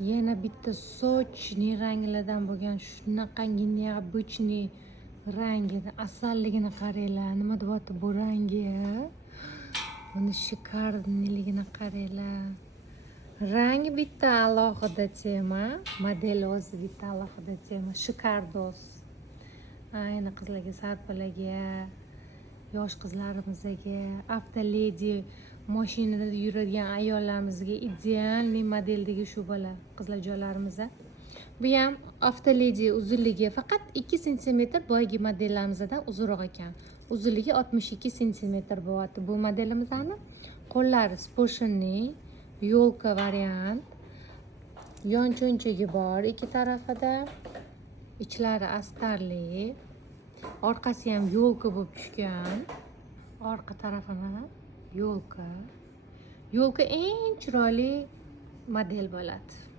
Yana bitta sochniy ranglardan bo'lgan shunaqangi neobычный rangida asalligini qaranglar. Nima deyapti bu rangi? Buni shikarniligini qaranglar. Rang bitta alohida tema, model o'zi bitta alohida tema. Shikardos. Ayni qizlarga, sarpalarga, yosh qizlarimizga, avtoledi mashinada yuradigan ayollarimizga idealniy modeldagi shu bola qizlarjonlarimiz. Bu ham avtoledi uzunligi faqat 2 sm, boyagi modellarimizdan uzunroq ekan. Uzunligi 62 sm bo'lyapti. Bu modelimizning qo'llari sporshniy, yo'lka variant. Yon cho'nchagi bor ikki tarafida. Ichlari astarli. Orqasi ham yo'lka bo'lib tushgan. Orqa tarafi mana yo'lka. Yo'lka eng chiroyli model bo'ladi.